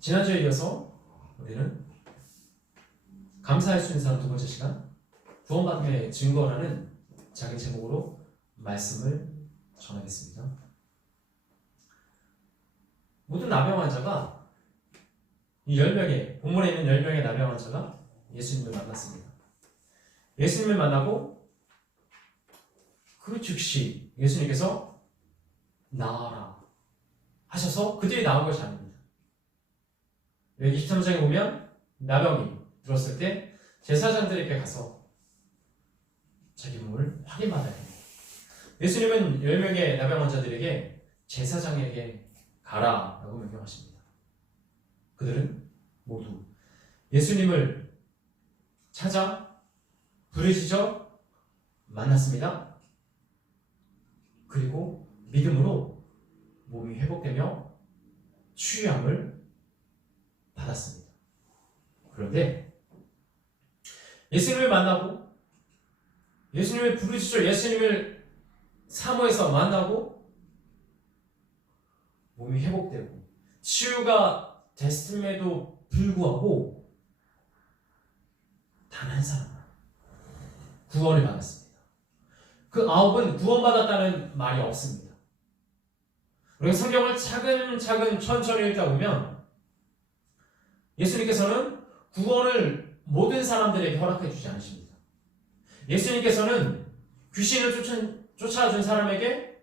지난주에 이어서 우리는 감사할 수 있는 사람 두 번째 시간, 구원받음의 증거라는 자기 제목으로 말씀을 전하겠습니다. 모든 나병 환자가 이 10명의, 본문에 있는 10명의 나병 환자가 예수님을 만났습니다. 예수님을 만나고 그 즉시 예수님께서 나아라 하셔서 그들이 나온 것이 아닙니다. 여기 23장에 보면 나병이 들었을 때 제사장들에게 가서 자기 몸을 확인받아야 됩니다. 예수님은 10명의 나병 환자들에게 제사장에게 가라 라고 명령하십니다. 그들은 모두 예수님을 찾아 부르짖어 만났습니다. 그리고 믿음으로 몸이 회복되며 치유함을 받았습니다. 그런데 예수님을 만나고 예수님을 부르짖어 예수님을 사모해서 만나고 몸이 회복되고 치유가 됐음에도 불구하고 단 한 사람만 구원을 받았습니다. 그 9은 구원받았다는 말이 없습니다. 우리가 성경을 차근차근 천천히 읽다 보면 예수님께서는 구원을 모든 사람들에게 허락해 주지 않으십니다. 예수님께서는 귀신을 쫓아준 사람에게,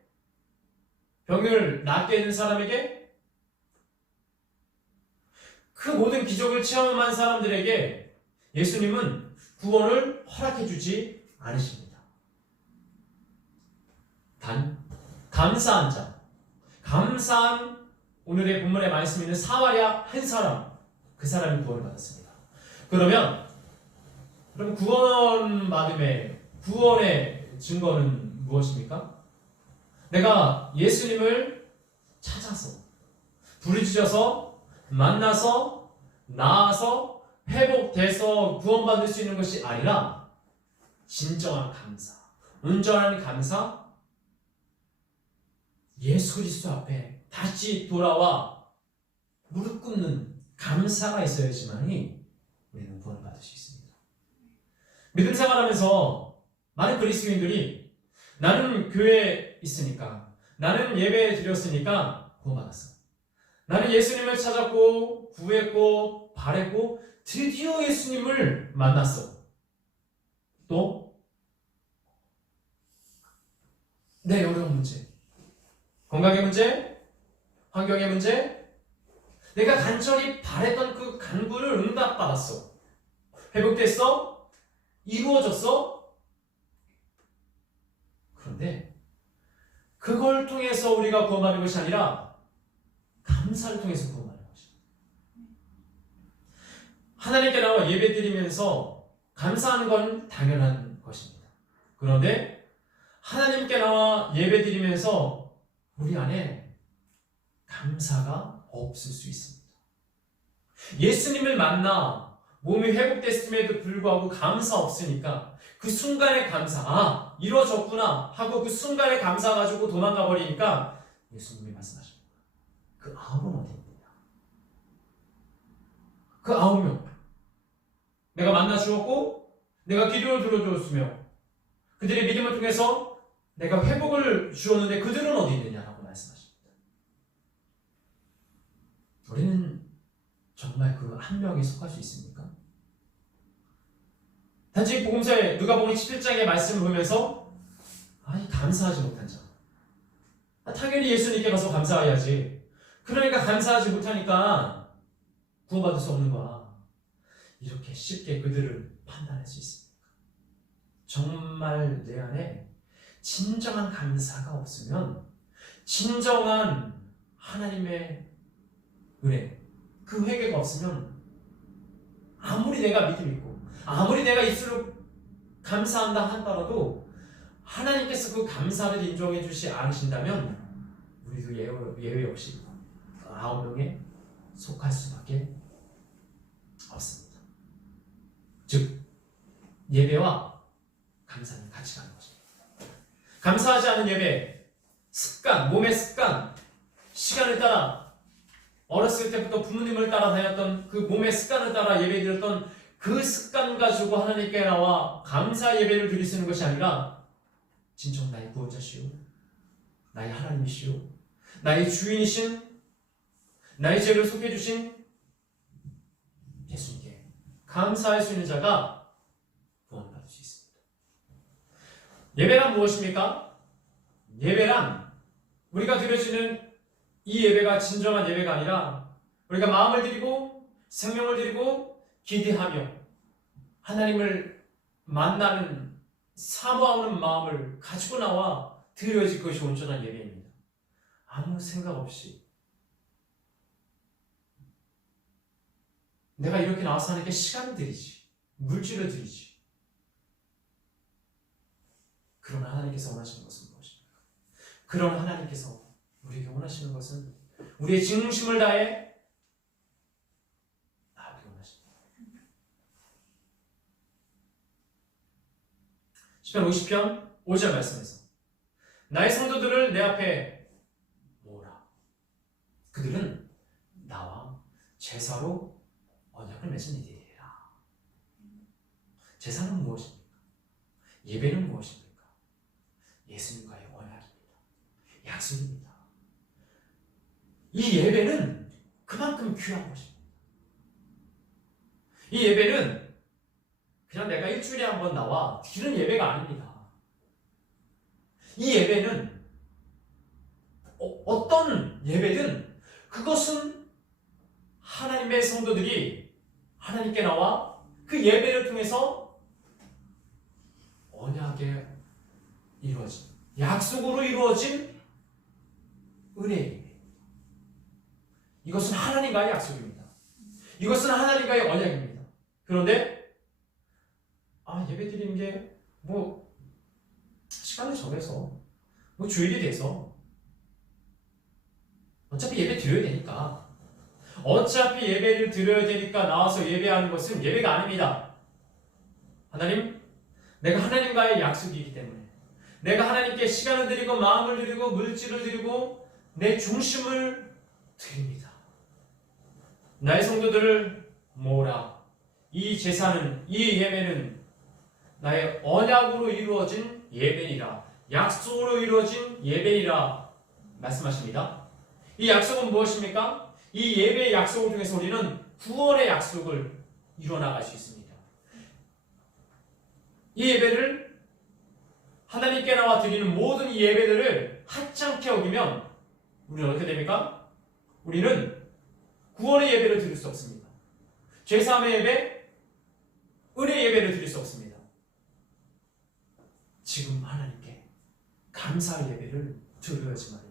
병을 낫게 해준 사람에게, 그 모든 기적을 체험한 사람들에게 예수님은 구원을 허락해 주지 않으십니다. 단 감사한 자, 감사한 오늘의 본문에 말씀 있는 사마리아 한 사람, 그 사람이 구원을 받았습니다. 그럼 구원의 증거는 무엇입니까? 내가 예수님을 찾아서, 부르짖어서, 만나서, 나아서, 회복돼서 구원받을 수 있는 것이 아니라 진정한 감사, 온전한 감사, 예수 그리스도 앞에 다시 돌아와 무릎 꿇는 감사가 있어야지만이 우리는 구원을 받을 수 있습니다. 믿음 생활하면서 많은 그리스도인들이 나는 교회에 있으니까, 나는 예배 드렸으니까 구원받았어. 나는 예수님을 찾았고 구했고 바랬고 드디어 예수님을 만났어. 또 내 어려운 문제, 건강의 문제, 환경의 문제, 내가 간절히 바랬던 그 간구를 응답받았어. 회복됐어? 이루어졌어? 그런데 그걸 통해서 우리가 구원받는 것이 아니라 감사를 통해서 구원받는 것입니다. 하나님께 나와 예배드리면서 감사하는 건 당연한 것입니다. 그런데 하나님께 나와 예배드리면서 우리 안에 감사가 없을 수 있습니다. 예수님을 만나 몸이 회복됐음에도 불구하고 감사 없으니까 그 순간의 감사, 이루어졌구나 하고 그 순간의 감사 가지고 도망가 버리니까 예수님이 말씀하십니다. 그 9은 어디입니까? 그 9명 내가 만나 주었고 내가 기도를 들어주었으며 그들의 믿음을 통해서 내가 회복을 주었는데 그들은 어디 있느냐라고 말씀하십니다. 우리는 정말 그 한 명에 속할 수 있습니까? 단지 복음서에 누가복음 17장의 말씀을 보면서 감사하지 못한 자, 당연히 예수님께 가서 감사해야지. 그러니까 감사하지 못하니까 구원받을 수 없는 거야. 이렇게 쉽게 그들을 판단할 수 있습니까? 정말 내 안에 진정한 감사가 없으면, 진정한 하나님의 은혜, 그 회개가 없으면 아무리 내가 믿음 있고 아무리 내가 입술로 감사한다 하더라도 하나님께서 그 감사를 인정해 주지 않으신다면 우리도 예외 없이 9명에 속할 수밖에 없습니다. 즉 예배와 감사는 같이 가는 것입니다. 감사하지 않은 예배, 습관, 몸의 습관, 시간을 따라 어렸을 때부터 부모님을 따라다녔던 그 몸의 습관을 따라 예배드렸던 그 습관 가지고 하나님께 나와 감사 예배를 드리시는 것이 아니라 진정 나의 구원자시오, 나의 하나님이시오, 나의 주인이신, 나의 죄를 속해주신 예수님께 감사할 수 있는 자가 구원받을 수 있습니다. 예배란 무엇입니까? 예배란 우리가 드려지는 이 예배가 진정한 예배가 아니라 우리가 마음을 드리고 생명을 드리고 기대하며 하나님을 만나는 사모하는 마음을 가지고 나와 드려질 것이 온전한 예배입니다. 아무 생각 없이 내가 이렇게 나와서 하나님께 시간을 드리지, 물질을 드리지. 그런 하나님께서 원하시는 것은 무엇입니까? 그런 하나님께서 우리에게 원하시는 것은 우리의 진심을 다해 나오기 원하십니다. 시편 50편 5절 말씀에서 나의 성도들을 내 앞에 모으라. 그들은 나와 제사로 언약을 맺은 이들이라. 제사는 무엇입니까? 예배는 무엇입니까? 예수님과의 언약입니다. 약속입니다. 이 예배는 그만큼 귀한 것입니다. 이 예배는 그냥 내가 일주일에 한 번 나와 드리는 예배가 아닙니다. 이 예배는 어떤 예배든 그것은 하나님의 성도들이 하나님께 나와 그 예배를 통해서 언약에 이루어진, 약속으로 이루어진 은혜입니다. 이것은 하나님과의 약속입니다. 이것은 하나님과의 언약입니다. 그런데 예배 드리는 게 시간을 정해서 주일이 돼서 어차피 예배 드려야 되니까, 어차피 예배를 드려야 되니까 나와서 예배하는 것은 예배가 아닙니다. 하나님, 내가 하나님과의 약속이기 때문에 내가 하나님께 시간을 드리고 마음을 드리고 물질을 드리고 내 중심을 드립니다. 나의 성도들을 모으라. 이 제사는, 이 예배는 나의 언약으로 이루어진 예배니라, 약속으로 이루어진 예배니라 말씀하십니다. 이 약속은 무엇입니까? 이 예배의 약속을 통해서 우리는 구원의 약속을 이뤄나갈 수 있습니다. 이 예배를 하나님께 나와 드리는 모든 이 예배들을 하찮게 여기면 우리는 어떻게 됩니까? 우리는 구원의 예배를 드릴 수 없습니다. 죄사함의 예배, 은혜의 예배를 드릴 수 없습니다. 지금 하나님께 감사의 예배를 드려야지만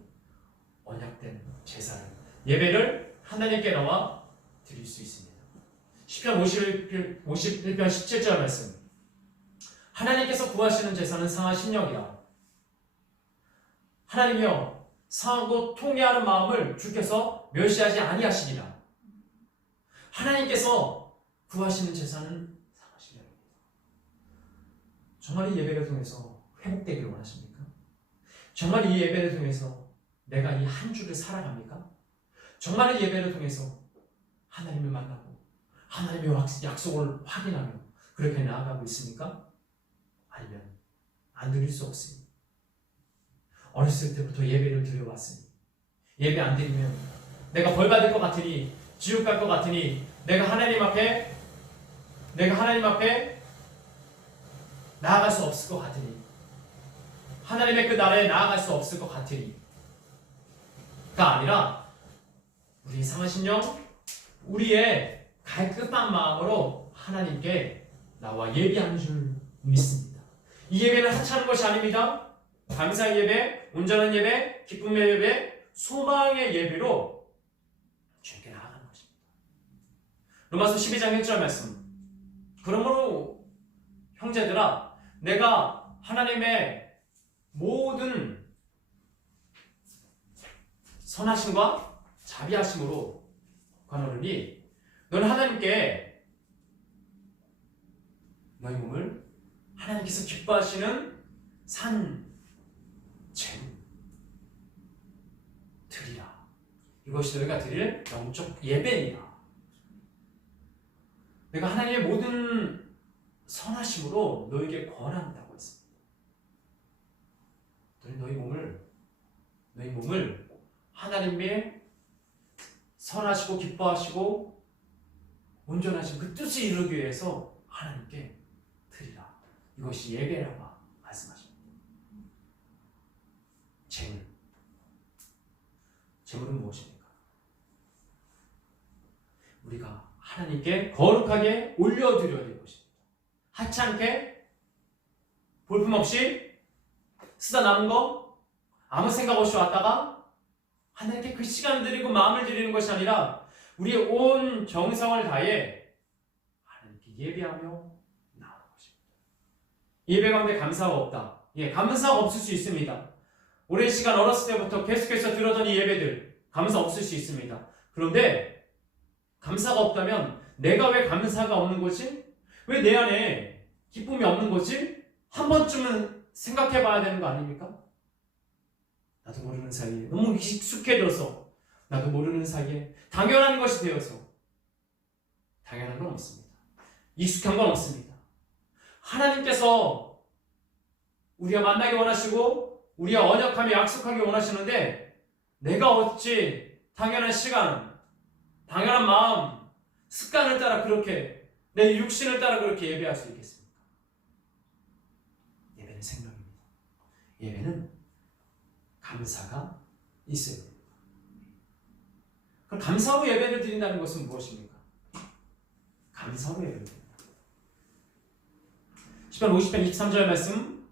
언약된 제사를, 예배를 하나님께 나와 드릴 수 있습니다. 시편 51편 17절 말씀. 하나님께서 구하시는 제사는 상하 심령이라. 하나님이여, 상하고 통회하는 마음을 주께서 멸시하지 아니하시리라. 하나님께서 구하시는 제사는 상하 심령입니다. 정말 이 예배를 통해서 회복되기를 원하십니까? 정말 이 예배를 통해서 내가 이 한 주를 살아갑니까? 정말 이 예배를 통해서 하나님을 만나고 하나님의 약속을 확인하며 그렇게 나아가고 있습니까? 아니면 안 드릴 수 없습니다. 어렸을 때부터 예배를 드려왔으니 예배 안 드리면 내가 벌 받을 것 같으니, 지옥 갈 것 같으니, 내가 하나님 앞에 나아갈 수 없을 것 같으니, 하나님의 그 나라에 나아갈 수 없을 것 같으니가 아니라 우리의 상하신 영, 우리의 갈급한 마음으로 하나님께 나와 예배하는 줄 믿습니다. 이 예배는 하찮은 것이 아닙니다. 감사의 예배, 온전한 예배, 기쁨의 예배, 소망의 예배로 주님께 나아가는 것입니다. 로마서 12장 1절 말씀. 그러므로 형제들아, 내가 하나님의 모든 선하심과 자비하심으로 관하노니 너는 하나님께 너희 몸을 하나님께서 기뻐하시는 산 제물 드리라. 이것이 너희가 드릴 영적 예배이다. 내가 하나님의 모든 선하심으로 너에게 권한다고 했습니다. 너희 몸을 하나님의 선하시고 기뻐하시고 온전하신 그 뜻을 이루기 위해서 하나님께 드리라. 이것이 예배라고 말씀하십니다. 재물은 무엇입니까? 우리가 하나님께 거룩하게 올려드려야 될 것입니다. 하찮게 볼품없이 쓰다 남은 거 아무 생각 없이 왔다가 하나님께 그 시간을 드리고 마음을 드리는 것이 아니라 우리의 온 정성을 다해 하나님께 예배하며 나오는 것입니다. 예배 가운데 감사가 없다. 감사가 없을 수 있습니다. 오랜 시간 어렸을 때부터 계속해서 들었던 이 예배들 감사 없을 수 있습니다. 그런데 감사가 없다면 내가 왜 감사가 없는 거지? 왜 내 안에 기쁨이 없는 거지? 한 번쯤은 생각해 봐야 되는 거 아닙니까? 나도 모르는 사이에 너무 익숙해져서 나도 모르는 사이에 당연한 것이 되어서 당연한 건 없습니다. 익숙한 건 없습니다. 하나님께서 우리가 만나기 원하시고 우리가 언약하며 약속하기 원하시는데 내가 어찌 당연한 시간, 당연한 마음, 습관을 따라 그렇게 내 육신을 따라 그렇게 예배할 수 있겠습니까? 예배는 생명입니다. 예배는 감사가 있어야 됩니다. 그럼 감사로 예배를 드린다는 것은 무엇입니까? 감사로 예배를 드린다. 10편 50편 23절 말씀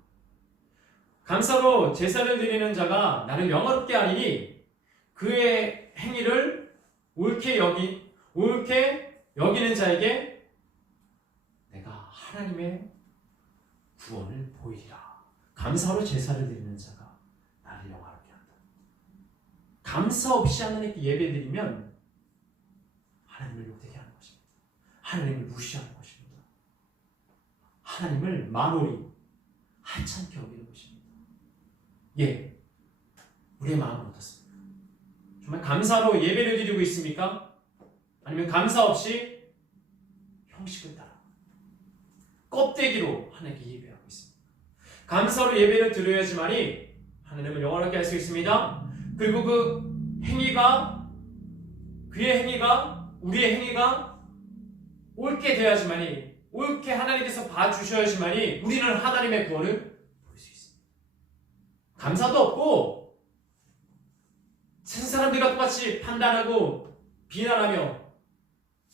감사로 제사를 드리는 자가 나를 영화롭게 하리니 그의 행위를 옳게 여기는 자에게 내가 하나님의 구원을 보이리라. 감사로 제사를 드리는 자가 나를 영화롭게 한다. 감사 없이 하나님께 예배드리면 하나님을 욕되게 하는 것입니다. 하나님을 무시하는 것입니다. 하나님을 만홀히 하찮게 여기는 것입니다. 우리의 마음은 어떻습니까? 정말 감사로 예배를 드리고 있습니까? 아니면 감사 없이 형식을 따라 껍데기로 하나님께 예배하고 있습니다. 감사로 예배를 드려야지만이 하나님을 영원하게 할 수 있습니다. 그리고 그 행위가 그의 행위가 우리의 행위가 옳게 돼야지만이 옳게 하나님께서 봐주셔야지만이 우리는 하나님의 구원을 볼 수 있습니다. 감사도 없고 세상 사람들과 똑같이 판단하고 비난하며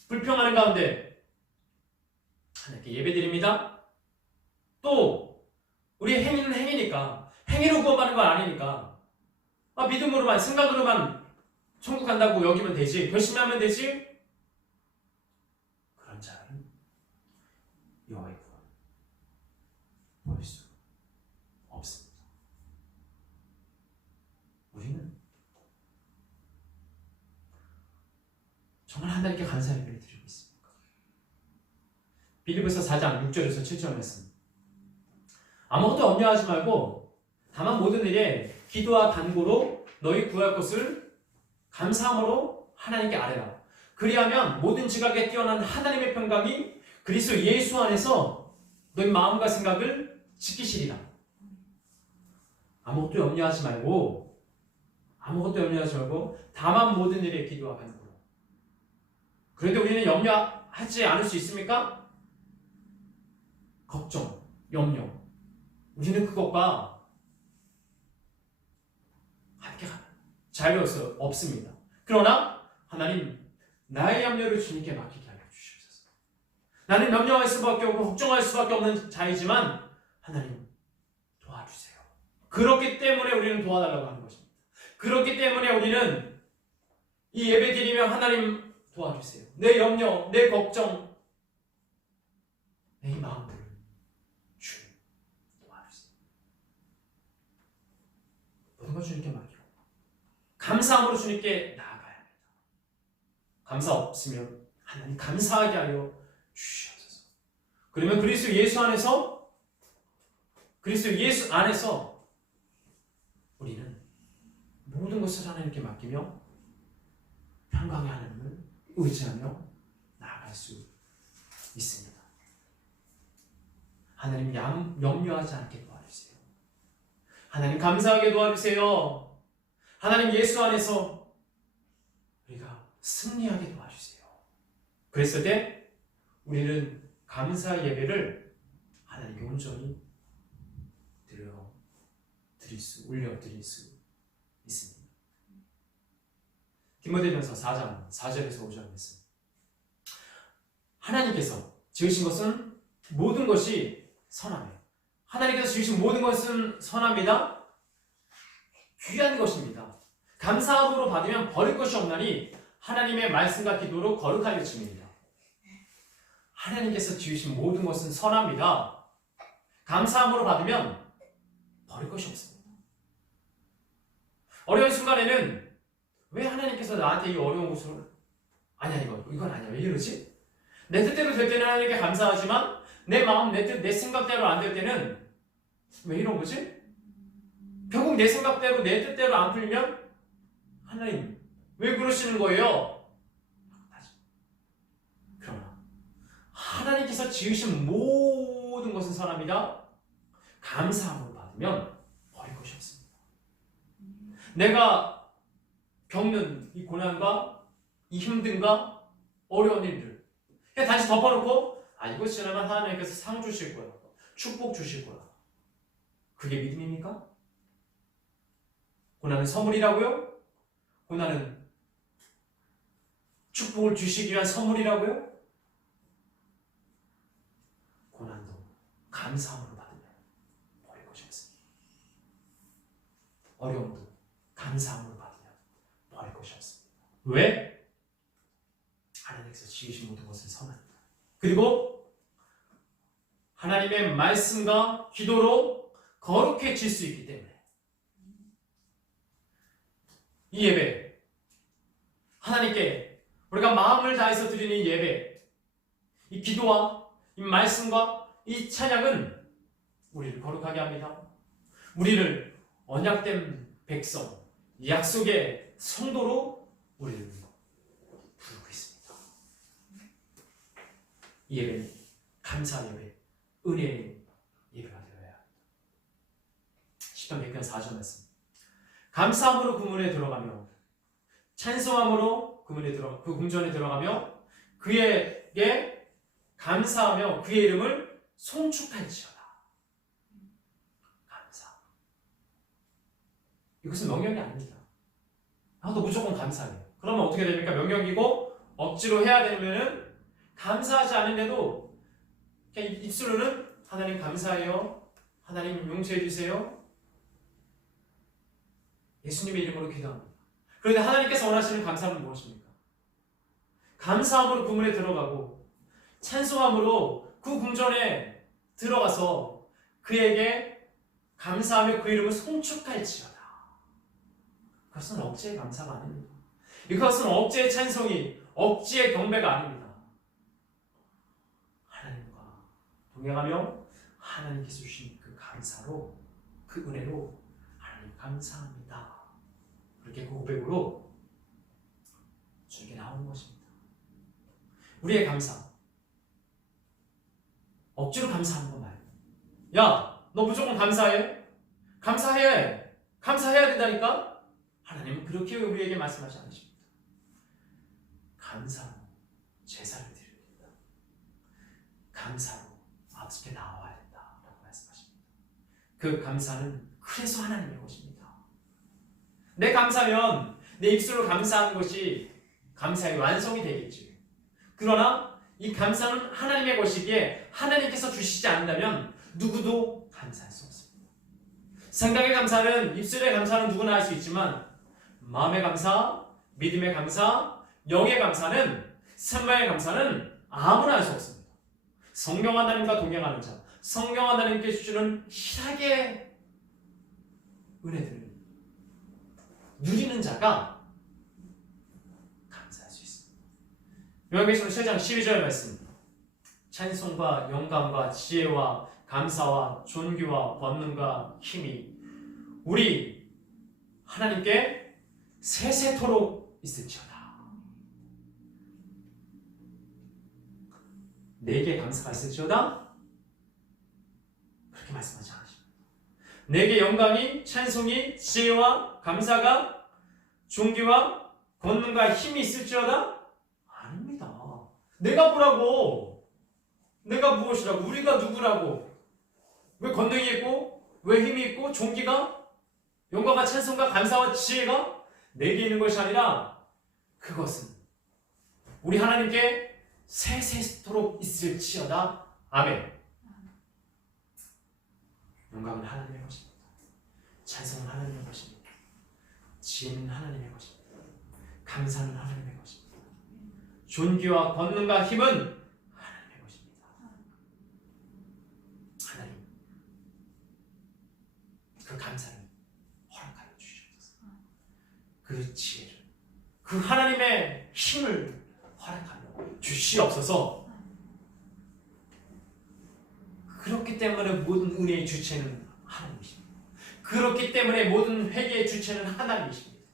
불평하는 가운데 하나님께 예배드립니다. 또 우리의 행위는 행위니까 행위로 구원받는 건 아니니까 믿음으로만 생각으로만 천국 간다고 여기면 되지 결심하면 되지 그런 자는 여호와의 구원 볼 수 없습니다. 우리는 정말 하나님께 감사 예배를 드리고 있습니까? 빌립보서 4장 6절에서 7절 말씀 아무것도 염려하지 말고 다만 모든 일에 기도와 간구로 너희 구할 것을 감사함으로 하나님께 아뢰라. 그리하면 모든 지각에 뛰어난 하나님의 평강이 그리스도 예수 안에서 너희 마음과 생각을 지키시리라. 아무것도 염려하지 말고 다만 모든 일에 기도와 간구로. 그런데 우리는 염려하지 않을 수 있습니까? 걱정, 염려. 우리는 그것과 함께 가는 자유가 없습니다. 그러나 하나님 나의 염려를 주님께 맡기게 하여 주시옵소서. 나는 염려할 수밖에 없고 걱정할 수밖에 없는 자이지만 하나님 도와주세요. 그렇기 때문에 우리는 도와달라고 하는 것입니다. 그렇기 때문에 우리는 이 예배 드리며 하나님 도와주세요. 내 염려, 내 걱정, 내 마음들을 주님 도와주세요. 모든 걸 주님께 맡기고 감사함으로 주님께 나아가야 합니다. 감사 없으면 하나님 감사하게 하여 주시옵소서. 그러면 그리스도 예수 안에서 우리는 모든 것을 하나님께 맡기며 평강의 하나님을 의지하며 나아갈 수 있습니다. 하나님 염려하지 않게 도와주세요. 하나님 감사하게 도와주세요. 하나님 예수 안에서 우리가 승리하게 도와주세요. 그랬을 때 우리는 감사 예배를 하나님께 온전히 올려드릴 수 있습니다. 디모데전서 4장 4절에서 5절 말씀. 하나님께서 지으신 것은 모든 것이 선하며 하나님께서 지으신 모든 것은 선합니다. 귀한 것입니다. 감사함으로 받으면 버릴 것이 없나니 하나님의 말씀과 기도로 거룩하게 칩니다. 하나님께서 지으신 모든 것은 선합니다. 감사함으로 받으면 버릴 것이 없습니다. 어려운 순간에는 왜 하나님께서 나한테 이 어려운 것을 아니야 이건 아니야 왜 이러지? 내 뜻대로 될 때는 하나님께 감사하지만 내 마음 내 뜻 내 생각대로 안 될 때는 왜 이런 거지? 결국 내 생각대로 내 뜻대로 안 풀리면 하나님 왜 그러시는 거예요? 그러나 하나님께서 지으신 모든 것은 선합니다. 감사함으로 받으면 버릴 것이 없습니다. 내가 겪는 이 고난과 이 힘듦과 어려운 일들 그냥 다시 덮어놓고 이것 지나면 하나님께서 상 주실 거야. 축복 주실 거야. 그게 믿음입니까? 고난은 선물이라고요? 고난은 축복을 주시기 위한 선물이라고요? 고난도 감사함으로 받으면 버릴 것이 없습니다. 어려움도 감사함으로 받으면 버릴 것이 없습니다. 왜? 하나님께서 지으신 모든 것은 선합니다. 그리고 하나님의 말씀과 기도로 거룩해질 수 있기 때문에 이 예배, 하나님께 우리가 마음을 다해서 드리는 이 예배, 이 기도와 이 말씀과 이 찬양은 우리를 거룩하게 합니다. 우리를 언약된 백성, 약속의 성도로 우리를 부르고 있습니다. 이 예배는 감사 예배, 은혜의 예배가 되어야 합니다. 시편 100편 4절 말씀. 감사함으로 그 문에 들어가며 찬송함으로 그 궁전에 들어가며 그에게 감사하며 그의 이름을 송축할지어다. 감사. 이것은 명령이 아닙니다. 나도 무조건 감사해요. 그러면 어떻게 됩니까? 명령이고 억지로 해야 되면은 감사하지 않은데도 그냥 입술로는 하나님 감사해요. 하나님 용서해 주세요. 예수님의 이름으로 기도합니다. 그런데 하나님께서 원하시는 감사는 무엇입니까? 감사함으로 그 문에 들어가고 찬송함으로 그 궁전에 들어가서 그에게 감사하며 그 이름을 송축할지어다. 그것은 억지의 감사가 아닙니다. 이것은 억지의 찬송이 억지의 경배가 아닙니다. 하나님과 동행하며 하나님께서 주신 그 감사로 그 은혜로 하나님 감사합니다. 그렇게 그 고백으로 주에게 나오는 것입니다. 우리의 감사 억지로 감사하는 건 말이에요. 야, 너 무조건 감사해? 감사해야 된다니까? 하나님은 그렇게 우리에게 말씀하지 않으십니다. 감사로 제사를 드려야 된다. 감사로 앞에 나와야 된다라고 말씀하십니다. 그 감사는 그래서 하나님의 것입니다. 내 감사면 내 입술로 감사하는 것이 감사의 완성이 되겠지. 그러나 이 감사는 하나님의 것이기에 하나님께서 주시지 않는다면 누구도 감사할 수 없습니다. 생각의 감사는, 입술의 감사는 누구나 할 수 있지만 마음의 감사, 믿음의 감사, 영의 감사는, 생명의 감사는 아무나 할 수 없습니다. 성령 하나님과 동행하는 자, 성령 하나님께 주시는 희락의 은혜들을 누리는 자가 감사할 수 있습니다. 요한계시록 7장 12절 말씀. 찬송과 영감과 지혜와 감사와 존귀와 권능과 힘이 우리 하나님께 세세토록 있을지어다. 내게 감사가 있을지어다. 그렇게 말씀하지 않으십니다. 내게 영광이, 찬송이, 지혜와 감사가, 존귀와 권능과 힘이 있을지어다. 아닙니다. 내가 뭐라고? 내가 무엇이라고? 우리가 누구라고? 왜 권능이 있고, 왜 힘이 있고, 존귀가, 영광과 찬송과 감사와 지혜가 내게 있는 것이 아니라 그것은 우리 하나님께 세세토록 있을지어다. 아멘. 영광은 하나님의 것입니다. 찬송은 하나님의 것입니다. 지혜는 하나님의 것입니다. 감사는 하나님의 것입니다. 존귀와 권능과 힘은 하나님의 것입니다. 하나님, 그 감사를 허락하여 주시옵소서. 그 지혜를, 그 하나님의 힘을 허락하여 주시옵소서. 그렇기 때문에 모든 은혜의 주체는 하나님이십니다. 그렇기 때문에 모든 회개의 주체는 하나님이십니다.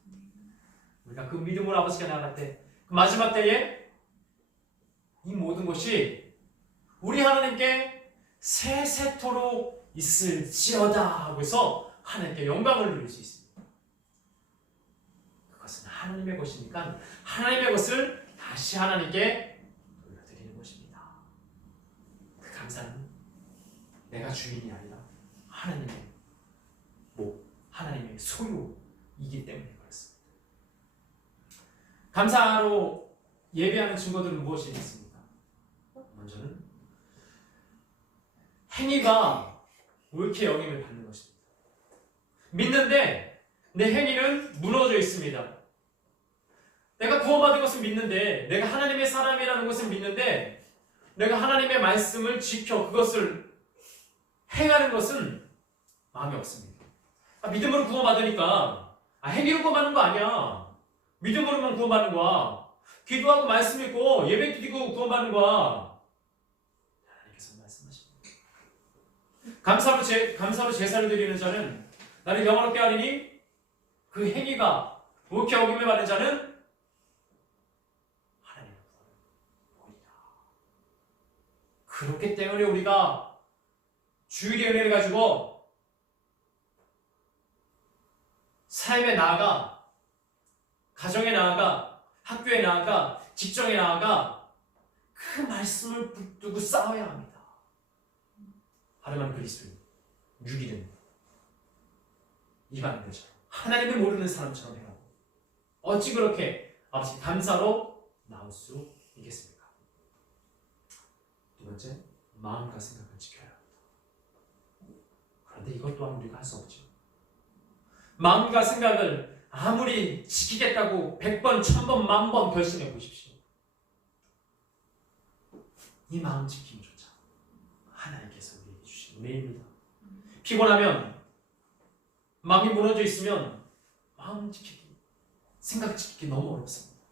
우리가 그 믿음으로 아버지께 나아갈 때, 그 마지막 때에 이 모든 것이 우리 하나님께 세세토록 있을지어다 하고 해서 하나님께 영광을 누릴 수 있습니다. 그것은 하나님의 것이니까 하나님의 것을 다시 하나님께 돌려드리는 것입니다. 그 감사는 내가 주인이 아니라 하나님의 하나님의 소유이기 때문에 그렇습니다. 감사로 예배하는 증거들은 무엇이 있습니까? 먼저는 행위가 옳게 여김을 받는 것입니다. 믿는데 내 행위는 무너져 있습니다. 내가 구원받은 것을 믿는데, 내가 하나님의 사람이라는 것을 믿는데, 내가 하나님의 말씀을 지켜 그것을 행하는 것은 마음이 없습니다. 믿음으로 구원받으니까 행위로 구원받는 거 아니야. 믿음으로만 구원받는 거야. 기도하고 말씀 읽고 예배 드리고 구원받는 거야. 하나님께서 말씀하십니다. 감사로 제사를 드리는 자는 나를 영원롭게 하리니 그 행위가 옳게 여김을 받는 자는 하나님의 구원을 보리라. 그렇기 때문에 우리가 주일의 은혜를 가지고 삶에 나아가, 가정에 나아가, 학교에 나아가, 직장에 나아가 그 말씀을 붙들고 싸워야 합니다. 하나만 그리스도인, 유기는 이방인들처럼 하나님을 모르는 사람처럼 해라고. 어찌 그렇게 아버지 감사로 나올 수 있겠습니까? 두 번째, 마음과 생각을 지켜야 합니다. 그런데 이것 또한 우리가 할 수 없죠. 마음과 생각을 아무리 지키겠다고 100번, 1000번, 10,000번 결심해 보십시오. 이 마음 지킴조차 하나님께서 우리에게 주신 은혜입니다. 피곤하면, 마음이 무너져 있으면 마음 지키기, 생각 지키기 너무 어렵습니다.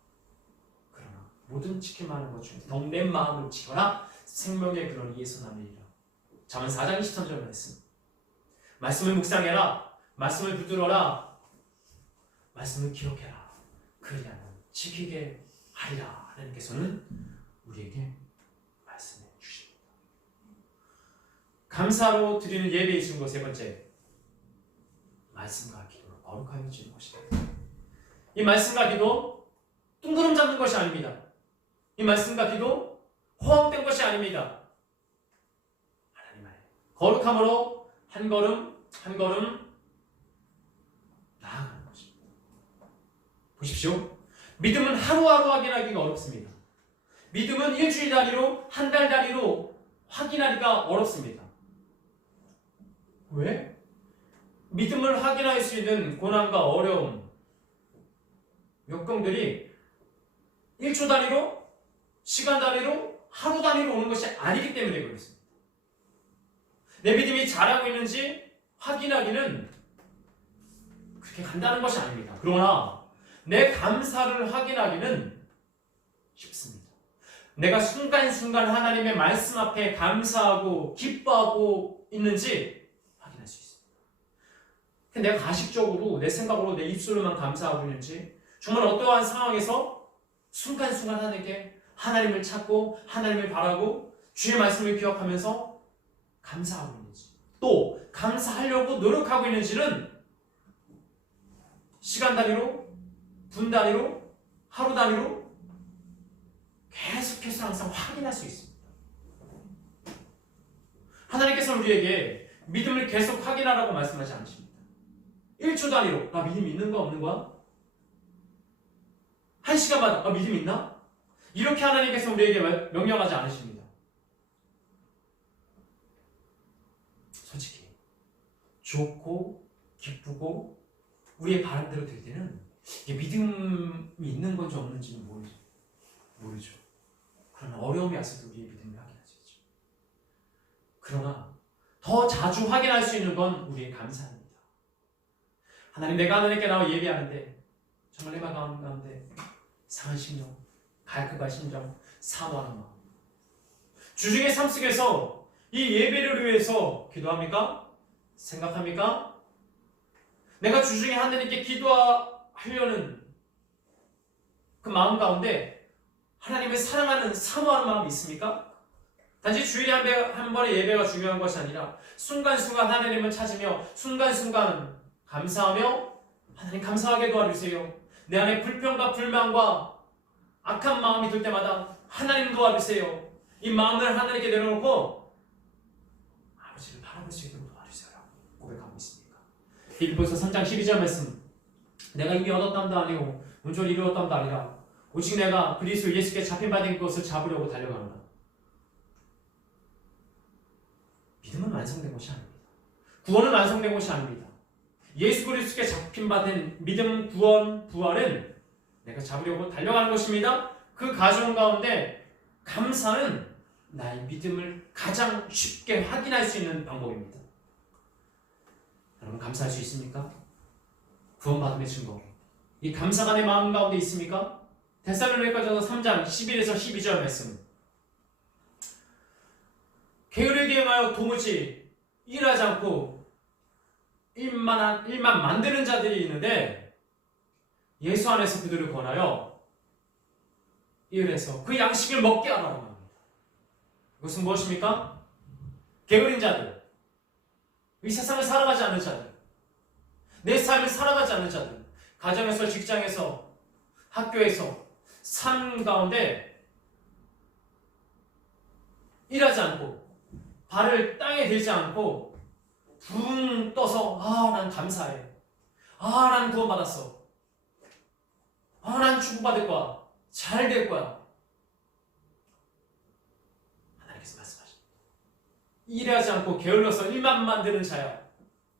그러나 모든 지킬 만한 것 중에 내 마음을 지켜라. 생명의 근원 이에서 나느니라. 잠언 4장 23절 말씀. 말씀을 묵상해라. 말씀을 붙들어라. 말씀을 기억해라. 그리하면 지키게 하리라. 하나님께서는 우리에게 말씀해 주십니다. 감사로 드리는 예배의 증거 세 번째, 말씀과 기도로 거룩하게 주는 것입니다. 이 말씀과 기도 뜬구름 잡는 것이 아닙니다. 이 말씀과 기도 허황된 것이 아닙니다. 하나님 안에 거룩함으로 한 걸음 한 걸음 나아가는 것입니다. 보십시오. 믿음은 하루하루 확인하기가 어렵습니다. 믿음은 일주일 단위로, 한 달 단위로 확인하기가 어렵습니다. 왜? 믿음을 확인할 수 있는 고난과 어려움, 역경들이 1초 단위로, 시간 단위로, 하루 단위로 오는 것이 아니기 때문에 그렇습니다. 내 믿음이 자라고 있는지 확인하기는 그렇게 간단한 것이 아닙니다. 그러나 내 감사를 확인하기는 쉽습니다. 내가 순간순간 하나님의 말씀 앞에 감사하고 기뻐하고 있는지 확인할 수 있습니다. 내가 가식적으로 내 생각으로 내 입술로만 감사하고 있는지, 정말 어떠한 상황에서 순간순간 하나님을 찾고 하나님을 바라고 주의 말씀을 기억하면서 감사하고 있는지, 또 감사하려고 노력하고 있는지는 시간 단위로, 분 단위로, 하루 단위로 계속해서 항상 확인할 수 있습니다. 하나님께서는 우리에게 믿음을 계속 확인하라고 말씀하지 않으십니다. 1초 단위로 나 믿음 있는 거야 없는 거야? 1시간마다 믿음 있나? 이렇게 하나님께서 우리에게 명령하지 않으십니다. 솔직히 좋고 기쁘고 우리의 바람대로 될 때는 이게 믿음이 있는 건지 없는지는 모르죠. 그러나 어려움이 왔을 때 우리의 믿음을 확인하죠. 그러나 더 자주 확인할 수 있는 건 우리의 감사입니다. 하나님, 내가 하나님께 나와 예배하는데 정말 내 마음 가운데 상한 심령, 갈급한 심정, 사모하는 마음, 주중의 삶 속에서 이 예배를 위해서 기도합니까? 생각합니까? 내가 주중에 하나님께 기도하려는 그 마음 가운데 하나님을 사랑하는, 사모하는 마음이 있습니까? 단지 주일에 한 번의 예배가 중요한 것이 아니라 순간순간 하나님을 찾으며 순간순간 감사하며 하나님 감사하게 도와주세요. 내 안에 불평과 불만과 악한 마음이 들 때마다 하나님 도와주세요. 이 마음을 하나님께 내려놓고 아버지를 바라볼 수 있도록 도와주세요. 고백하고 있습니까? 빌립보서 3장 12절 말씀, 내가 이미 얻었담도 아니오 온전히 이루었담도 아니라 오직 내가 그리스도 예수께 잡힌 바 된 것을 잡으려고 달려가노라. 믿음은 완성된 것이 아닙니다. 구원은 완성된 것이 아닙니다. 예수 그리스도께 잡힌 바 된 믿음, 구원, 부활은 내가 잡으려고 달려가는 것입니다. 그 과정 가운데 감사는 나의 믿음을 가장 쉽게 확인할 수 있는 방법입니다. 여러분, 감사할 수 있습니까? 구원받음의 증거, 이 감사가 내 마음 가운데 있습니까? 데살로니가전서 3장 11에서 12절 말씀, 게으르게 행하여 도무지 일하지 않고 일만 만드는 자들이 있는데 예수 안에서 그들을 권하여 일해서 그 양식을 먹게 하라고 합니다. 이것은 무엇입니까? 게으른 자들, 이 세상을 살아가지 않는 자들, 내 삶을 살아가지 않는 자들, 가정에서, 직장에서, 학교에서, 삶 가운데 일하지 않고 발을 땅에 대지 않고 붕 떠서 난 감사해, 난 구원받았어, 난 축복받을 거야, 잘 될 거야. 하나님께서 말씀하십니다. 일하지 않고 게을러서 일만 만드는 자야,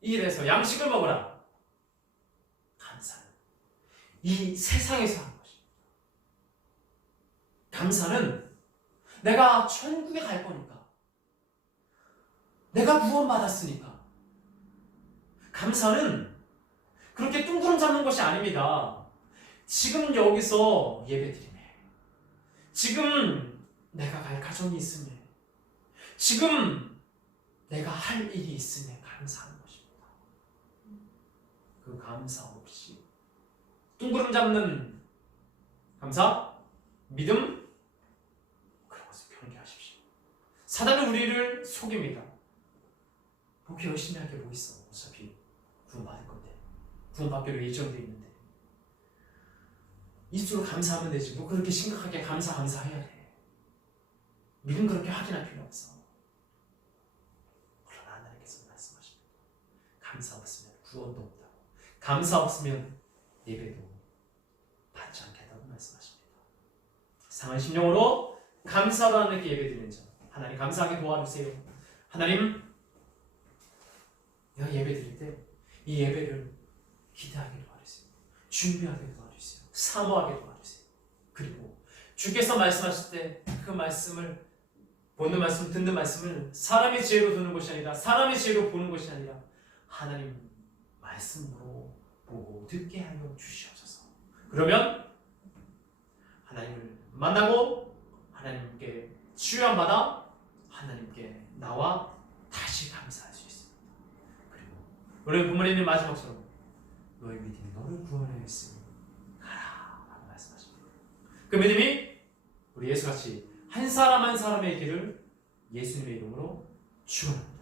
일해서 양식을 먹어라. 감사는 이 세상에서 하는 것입니다. 감사는 내가 천국에 갈 거니까, 내가 구원받았으니까. 감사는 그렇게 뚱그름 잡는 것이 아닙니다. 지금 여기서 예배드리네, 지금 내가 갈 가정이 있으네, 지금 내가 할 일이 있으네 감사하는 것입니다. 그 감사 없이 뚱그름 잡는 감사, 믿음, 그런 것을 경계하십시오. 사단은 우리를 속입니다. 그렇게 열심히 할 게 뭐 있어, 어차피 구원받을 건데, 구원받기로 예정되어 있는데 입술로 감사하면 되지, 뭐 그렇게 심각하게 감사해야 돼. 믿음 그렇게 확인할 필요 없어. 그러나 하나님께서 말씀하십니다. 감사 없으면 구원도 없다고, 감사 없으면 예배도 받지 않겠다고 말씀하십니다. 상한 심령으로 감사로 하나님께 예배드리는 자, 하나님 감사하게 도와주세요. 하나님, 내가 예배드릴 때 이 예배를 기대하게 도와주세요. 준비하게 도와주세요. 사모하게 도와주세요. 그리고 주께서 말씀하실 때 그 말씀을, 보는 말씀, 듣는 말씀을 사람의 지혜로 듣는 것이 아니라, 사람의 지혜로 보는 것이 아니라 하나님 말씀으로 보고 듣게 하여 주시옵소서. 그러면 하나님을 만나고 하나님께 치유함받아 하나님께 나와 다시 감사할 수 있습니다. 그리고 오늘 부모님의 마지막처럼 너의 믿음이 너를 구원하였으니 가라 라고 말씀하십니다. 그 믿음이 우리 예수같이 한 사람 한 사람의 길을 예수님의 이름으로 축원합니다.